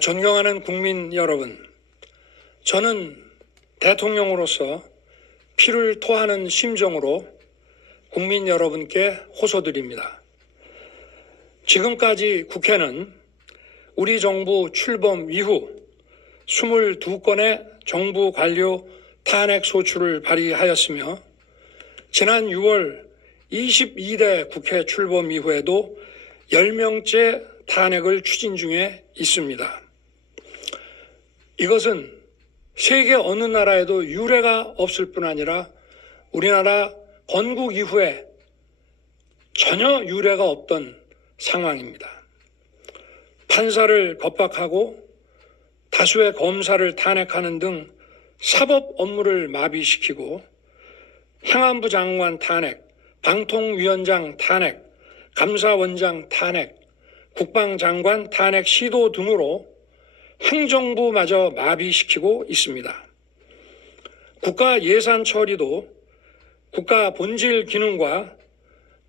존경하는 국민 여러분, 저는 대통령으로서 피를 토하는 심정으로 국민 여러분께 호소드립니다. 지금까지 국회는 우리 정부 출범 이후 22건의 정부 관료 탄핵 소추를 발의하였으며 지난 6월 22대 국회 출범 이후에도 10명째 탄핵을 추진 중에 있습니다. 이것은 세계 어느 나라에도 유례가 없을 뿐 아니라 우리나라 건국 이후에 전혀 유례가 없던 상황입니다. 판사를 겁박하고 다수의 검사를 탄핵하는 등 사법 업무를 마비시키고 행안부 장관 탄핵, 방통위원장 탄핵, 감사원장 탄핵, 국방장관 탄핵 시도 등으로 행정부마저 마비시키고 있습니다. 국가 예산 처리도 국가 본질 기능과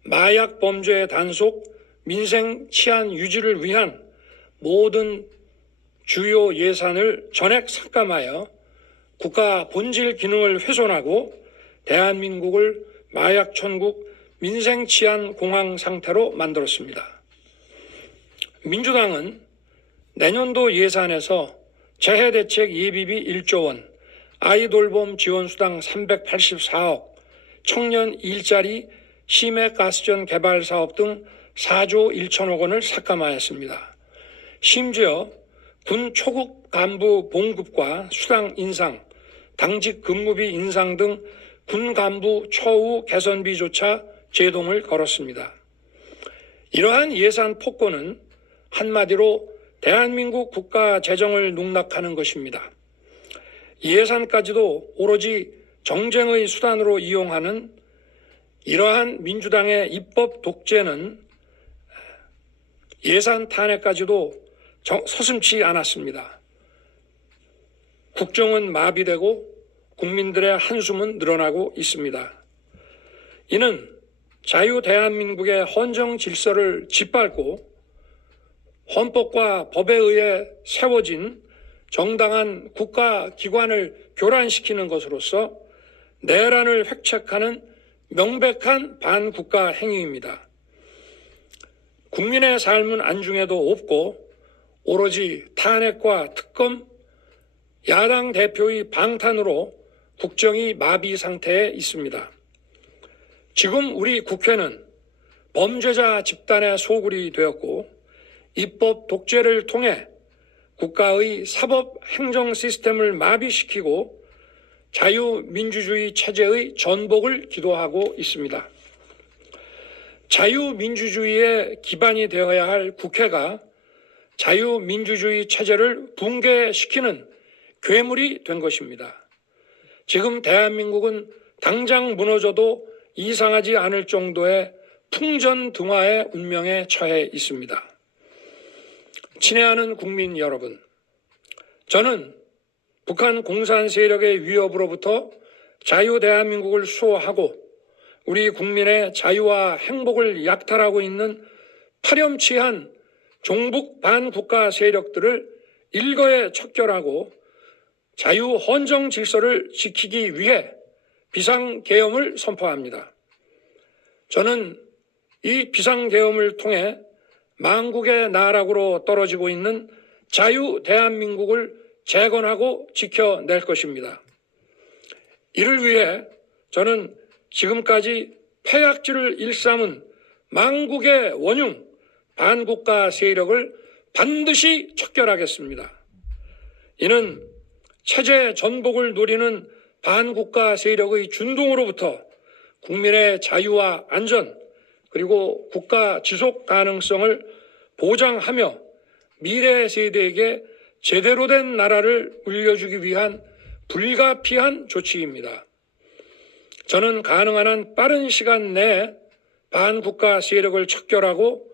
마약 범죄 단속, 민생 치안 유지를 위한 모든 주요 예산을 전액 삭감하여 국가 본질 기능을 훼손하고 대한민국을 마약 천국, 민생 치안 공황 상태로 만들었습니다. 민주당은 내년도 예산에서 재해대책 예비비 1조 원, 아이돌봄 지원수당 384억, 청년 일자리, 심해가스전 개발 사업 등 4조 1천억 원을 삭감하였습니다. 심지어 군 초급 간부 봉급과 수당 인상, 당직 근무비 인상 등 군 간부 처우 개선비조차 제동을 걸었습니다. 이러한 예산 폭거는 한마디로 대한민국 국가 재정을 농락하는 것입니다. 예산까지도 오로지 정쟁의 수단으로 이용하는 이러한 민주당의 입법 독재는 예산 탄핵까지도 서슴지 않았습니다. 국정은 마비되고 국민들의 한숨은 늘어나고 있습니다. 이는 자유 대한민국의 헌정 질서를 짓밟고 헌법과 법에 의해 세워진 정당한 국가기관을 교란시키는 것으로서 내란을 획책하는 명백한 반국가 행위입니다. 국민의 삶은 안중에도 없고 오로지 탄핵과 특검, 야당 대표의 방탄으로 국정이 마비 상태에 있습니다. 지금 우리 국회는 범죄자 집단의 소굴이 되었고 입법 독재를 통해 국가의 사법 행정 시스템을 마비시키고 자유민주주의 체제의 전복을 기도하고 있습니다. 자유민주주의의 기반이 되어야 할 국회가 자유민주주의 체제를 붕괴시키는 괴물이 된 것입니다. 지금 대한민국은 당장 무너져도 이상하지 않을 정도의 풍전등화의 운명에 처해 있습니다. 친애하는 국민 여러분, 저는 북한 공산 세력의 위협으로부터 자유 대한민국을 수호하고 우리 국민의 자유와 행복을 약탈하고 있는 파렴치한 종북 반국가 세력들을 일거에 척결하고 자유 헌정 질서를 지키기 위해 비상계엄을 선포합니다. 저는 이 비상계엄을 통해 망국의 나락으로 떨어지고 있는 자유 대한민국을 재건하고 지켜낼 것입니다. 이를 위해 저는 지금까지 폐악질을 일삼은 망국의 원흉, 반국가 세력을 반드시 척결하겠습니다. 이는 체제 전복을 노리는 반국가 세력의 준동으로부터 국민의 자유와 안전 그리고 국가 지속 가능성을 보장하며 미래 세대에게 제대로 된 나라를 물려주기 위한 불가피한 조치입니다. 저는 가능한 한 빠른 시간 내에 반국가 세력을 척결하고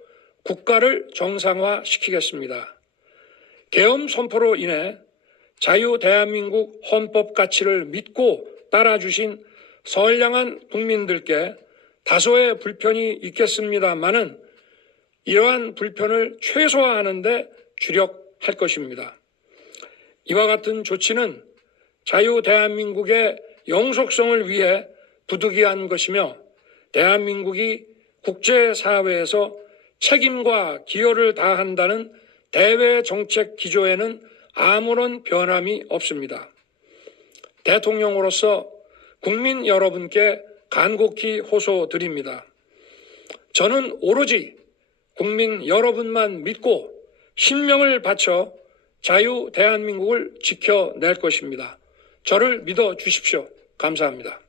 국가를 정상화시키겠습니다. 계엄 선포로 인해 자유 대한민국 헌법 가치를 믿고 따라주신 선량한 국민들께 다소의 불편이 있겠습니다마는 이러한 불편을 최소화하는 데 할 것입니다. 이와 같은 조치는 자유 대한민국의 영속성을 위해 부득이한 것이며 대한민국이 국제사회에서 책임과 기여를 다한다는 대외 정책 기조에는 아무런 변함이 없습니다. 대통령으로서 국민 여러분께 간곡히 호소드립니다. 저는 오로지 국민 여러분만 믿고 신명을 바쳐 자유 대한민국을 지켜낼 것입니다. 저를 믿어 주십시오. 감사합니다.